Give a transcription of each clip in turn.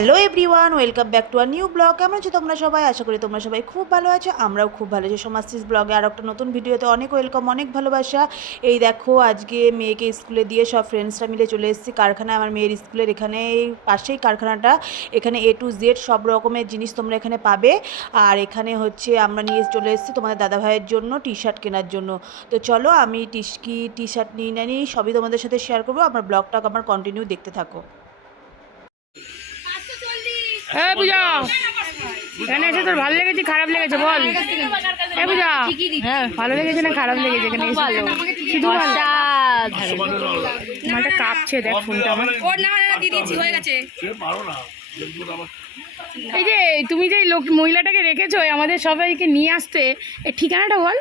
Hello everyone, welcome back to our new blog. কেমন আছো তোমরা সবাই? আশা করি তোমরা সবাই খুব ভালো আছো। আমরাও খুব ভালো আছি। সমাজসিস ব্লগে আর একটা নতুন ভিডিওতে অনেক ওয়েলকাম, অনেক ভালোবাসা। এই দেখো, আজকে মেয়েকে স্কুলে দিয়ে সব ফ্রেন্ডসরা মিলে চলে এসেছি কারখানায়। আমার মেয়ের স্কুলের এখানে পাশেই কারখানাটা। এখানে এ টু জেড সব রকমের জিনিস তোমরা এখানে পাবে। আর এখানে হচ্ছে আমরা নিয়ে চলে এসেছি তোমাদের দাদাভাইয়ের জন্য টি শার্ট কেনার জন্য। তো চলো, আমি টি শার্ট নিয়ে নিই, সবই তোমাদের সাথে শেয়ার করবো। আমার ব্লগটা আমার কন্টিনিউ দেখতে থাকো। হ্যাঁ পূজা, এখানে এসে তোর ভালো লেগেছে খারাপ লেগেছে বল? হ্যাঁ পূজা, হ্যাঁ ভালো লেগেছে না খারাপ লেগেছে? এখানে শুধু মালটা কাঁপছে, দেখ ফোনটা আমার। এই যে তুমি যে মহিলাটাকে রেখেছো আমাদের সবাইকে নিয়ে আসতে, এই ঠিকানাটা বল।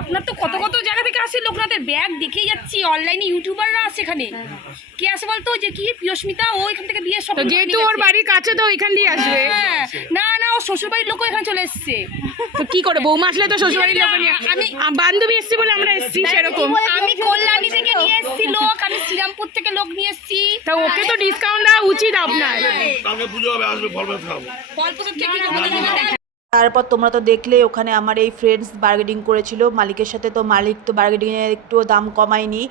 আপনার তো কত কত জায়গা থেকে আসে লোক, না ব্যাগ দেখেই যাচ্ছি, অনলাইনে ইউটিউবাররা আসে এখানে। কে আসে বলতো? যে কি প্রিয়স্মিতা, ও এখান থেকে বিয়ে সব, যেহেতু ওর বাড়ির কাছে তো ওইখান দিয়ে আসবে। না না, ও শ্বশুর বাড়ির লোক এখানে চলে এসছে। তো কি করে বৌমা আসলে তো শ্বশুর বাড়ির লোক নিয়ে, আমি বান্ধবী এসছি বলে আমরা এসছি সেরকম। আমি কল্যাণী থেকে নিয়ে এসছি লোক, আমি শ্রীরামপুর থেকে লোক নিয়ে এসছি। তা ওকে তো ডিসকাউন্ট দেওয়া উচিত আপনার। তারপর তোমরা তো দেখলে ওখানে আমার এই ফ্রেন্ডস বার্গেনিং করেছিল মালিকের সাথে। তো মালিক তো বার্গেনিংয়ে একটুও দাম কমায়নি,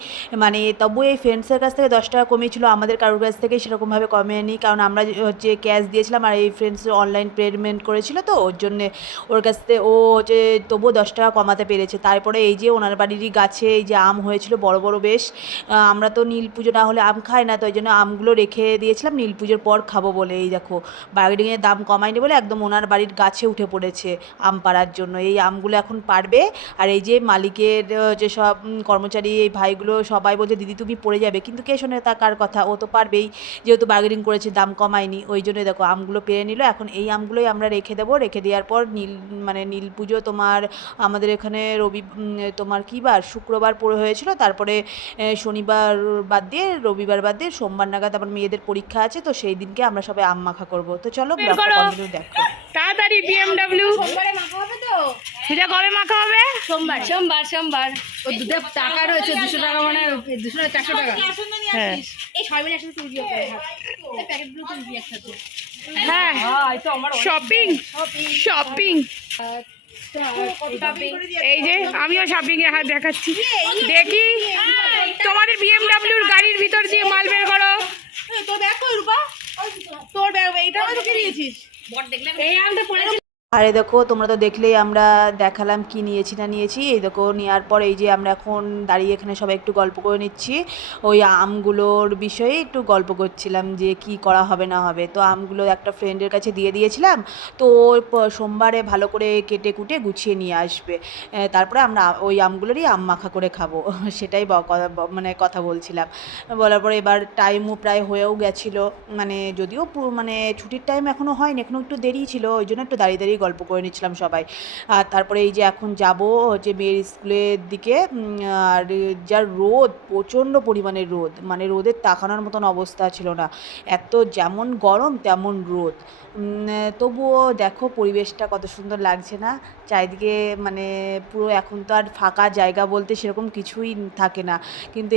মানে তবু এই ফ্রেন্ডসের কাছ থেকে 10 টাকা কমিয়েছিল, আমাদের কারোর কাছ থেকে সেরকমভাবে কমেনি, কারণ আমরা হচ্ছে ক্যাশ দিয়েছিলাম আর এই ফ্রেন্ডস অনলাইন পেমেন্ট করেছিল, তো ওর জন্যে ওর কাছ থেকে ও হচ্ছে তবুও 10 টাকা কমাতে পেরেছে। তারপরে এই যে ওনার বাড়িরই গাছে এই যে আম হয়েছিল বড় বড় বেশ, আমরা তো নীল পুজো না হলে আম খাই না, তো ওই জন্য আমগুলো রেখে দিয়েছিলাম নীল পুজোর পর খাবো বলে। এই দেখো, বার্গেনিংয়ের দাম কমায়নি বলে একদম ওনার বাড়ির গাছে উঠে পড়েছে আম পাড়ার জন্য। এই আমগুলো এখন পারবে। আর এই যে মালিকের যে সব কর্মচারী এই ভাইগুলো সবাই বলছে দিদি তুমি পড়ে যাবে, কিন্তু কে শোনে তা কার কথা, ও তো পারবেই, যেহেতু বার্গেনিং করেছে দাম কমায়নি। ওই জন্য দেখো আমগুলো পেরে নিল। এখন এই আমগুলোই আমরা রেখে দেবো। রেখে দেওয়ার পর নীল পুজো তোমার আমাদের এখানে তোমার কী বার, শুক্রবার পড়ে হয়েছিল, তারপরে শনিবার বাদ দিয়ে রবিবার বাদ দিয়ে সোমবার নাগাদ আবার মেয়েদের পরীক্ষা আছে, তো সেই দিনকে আমরা সবাই আম মাখা করবো। তো চলো ব্লগটা কন্টিনিউ দেখো। তাড়াতাড়ি বিএমডব্লিউ সেটা কবে মাখা হবে? সোমবার সোমবার সোমবার। ও দুধে টাকা রয়েছে 200 টাকা, মানে 200 না 400 টাকা। হ্যাঁ এই সবাই মিলে একসাথে তুলবি এই প্যাকেটগুলো তুলবি একসাথে। হ্যাঁ, শপিং শপিং। এই যে আমিও শপিং এ হাত দেখাচ্ছি, দেখি তোমাদের বিএমডব্লিউর গাড়ির ভিতর দিয়ে মাল বের করো। তোর ব্যাগ কই রূপা? তোর ব্যাগ এইটা তো কে দিয়েছিস? বড় দেখলাম এই আমটা পড়েছে। আর এই দেখো, তোমরা তো দেখলেই আমরা দেখালাম কি নিয়েছি না নিয়েছি। এই দেখো, নেওয়ার পর এই যে আমরা এখন দাঁড়িয়ে এখানে সবাই একটু গল্প করে নিচ্ছি, ওই আমগুলোর বিষয়ে একটু গল্প করছিলাম যে কি করা হবে না হবে। তো আমগুলো একটা ফ্রেন্ডের কাছে দিয়ে দিয়েছিলাম, তো সোমবারে ভালো করে কেটে কুটে গুছিয়ে নিয়ে আসবে, তারপরে আমরা ওই আমগুলোরই আম মাখা করে খাবো। সেটাই মানে কথা বলছিলাম। বলার পরে এবার টাইমও প্রায় হয়েও গেছিলো, মানে যদিও মানে ছুটির টাইম এখনও হয়নি, এখনও একটু দেরি ছিল, ওই জন্য একটু দাঁড়িয়ে দাঁড়িয়ে গল্প করে নিচ্ছিলাম সবাই। আর তারপরে এই যে এখন যাব হচ্ছে মেয়ের স্কুলের দিকে। আর যা রোদ, প্রচণ্ড পরিমাণে রোদ, মানে রোদের তাকানোর মতন অবস্থা ছিল না, এত যেমন গরম তেমন রোদ। তবুও দেখো পরিবেশটা কত সুন্দর লাগছে না চারিদিকে, মানে পুরো এখন তো আর ফাঁকা জায়গা বলতে সেরকম কিছুই থাকে না, কিন্তু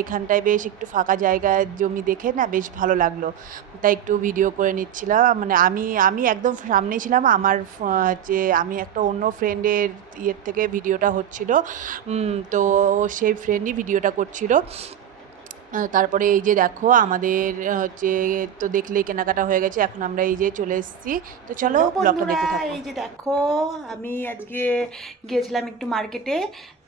এখানটায় বেশ একটু ফাঁকা জায়গা জমি দেখে না বেশ ভালো লাগলো, তাই একটু ভিডিও করে নিচ্ছিলাম। মানে আমি একদম সামনেই ছিলাম, আমার যে আমি একটা অন্য ফ্রেন্ডের ইয়ের থেকে ভিডিওটা হচ্ছিল, তো সেই ফ্রেন্ডই ভিডিওটা করছিল। তারপরে এই যে দেখো আমাদের হচ্ছে, তো দেখলেই কেনাকাটা হয়ে গেছে, এখন আমরা এই যে চলে এসেছি। তো চলো ব্লগটা দেখতে থাকো। এই যে দেখো, আমি আজকে গিয়েছিলাম একটু মার্কেটে,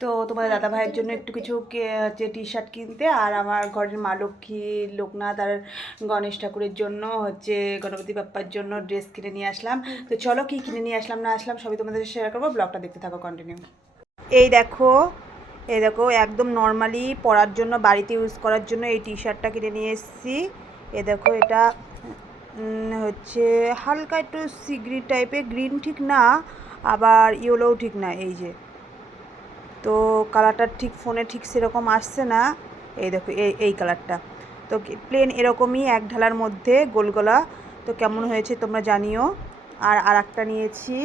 তো তোমাদের দাদা ভাইয়ের জন্য একটু কিছু হচ্ছে টি শার্ট কিনতে, আর আমার ঘরের মা লক্ষ্মী, লোকনাথ আর গণেশ ঠাকুরের জন্য হচ্ছে গণপতি বাপ্পার জন্য ড্রেস কিনে নিয়ে আসলাম। তো চলো কি কিনে নিয়ে আসলাম না আসলাম সবই তোমাদের শেয়ার করবো, ব্লগটা দেখতে থাকো কন্টিনিউ। এই দেখো একদম নর্মালি পরার জন্য, বাড়িতে ইউজ করার জন্য এই টি শার্টটা কিনে নিয়ে এসেছি। এ দেখো, এটা হচ্ছে হালকা একটু সি গ্রিন টাইপের, গ্রিন ঠিক না আবার ইয়েলোও ঠিক না, এই যে, তো কালারটা ঠিক ফোনে ঠিক সেরকম আসছে না। এই দেখো এই কালারটা, তো প্লেন এরকমই এক ঢালার মধ্যে গোল গলা, তো কেমন হয়েছে তোমরা জানিও। আর একটা নিয়েছি,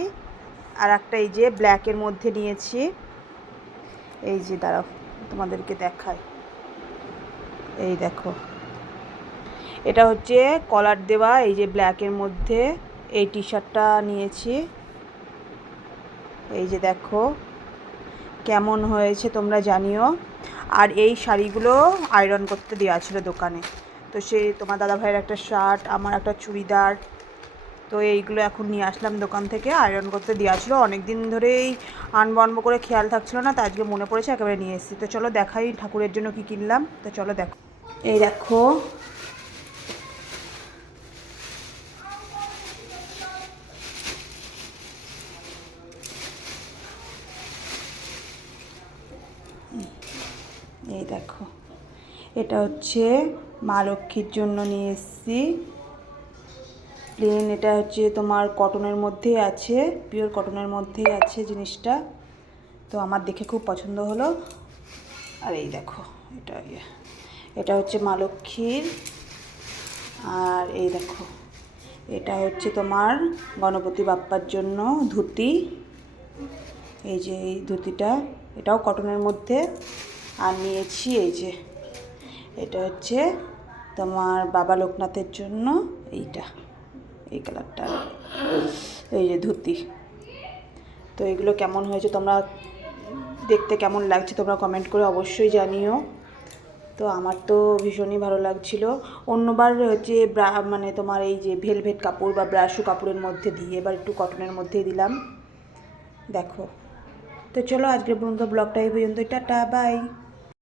আর একটা এই যে ব্ল্যাকের মধ্যে নিয়েছি, এই যে দাঁড়াও তোমাদেরকে দেখায়, এই দেখো, এটা হচ্ছে কলার দেওয়া, এই যে ব্ল্যাকের মধ্যে এই টি শার্টটা নিয়েছি। এই যে দেখো কেমন হয়েছে তোমরা জানিও। আর এই শাড়িগুলো আয়রন করতে দেওয়া ছিল দোকানে, তো সেই তোমার দাদাভাইয়ের একটা শার্ট, আমার একটা চুড়িদার, তো এইগুলো এখন নিয়ে আসলাম দোকান থেকে, আয়রন করতে দেওয়া ছিল। অনেক দিন ধরেই আনবো আনবো করে খেয়াল থাকছিল না, তো আজকে মনে পড়েছে একেবারে নিয়ে এসেছি। তো চলো দেখাই ঠাকুরের জন্য কি কিনলাম। তো চলো দেখো, এই দেখো এই দেখো, এটা হচ্ছে মা লক্ষ্মীর জন্য নিয়ে এসেছি প্লেন। এটা হচ্ছে তোমার কটনের মধ্যেই আছে, পিওর কটনের মধ্যেই আছে জিনিসটা, তো আমার দেখে খুব পছন্দ হলো। আর এই দেখো এটা হচ্ছে মা লক্ষ্মীর। আর এই দেখো এটা হচ্ছে তোমার গণপতি বাপ্পার জন্য ধুতি। এই যে এই ধুতিটা, এটাও কটনের মধ্যে। আর নিয়েছি এই যে এটা হচ্ছে তোমার বাবা লোকনাথের জন্য এইটা, এই কালারটা, এই যে ধুতি। তো এগুলো কেমন হয়েছে, তোমরা দেখতে কেমন লাগছে তোমরা কমেন্ট করে অবশ্যই জানিও। তো আমার তো ভীষণই ভালো লাগছিল। অন্যবার হচ্ছে মানে তোমার এই যে ভেলভেট কাপড় বা ব্রাশু কাপড়ের মধ্যে দিয়ে, এবার একটু কটনের মধ্যেই দিলাম। দেখো, তো চলো আজকের পর্যন্ত ব্লগটা এই পর্যন্ত, টাটা বাই।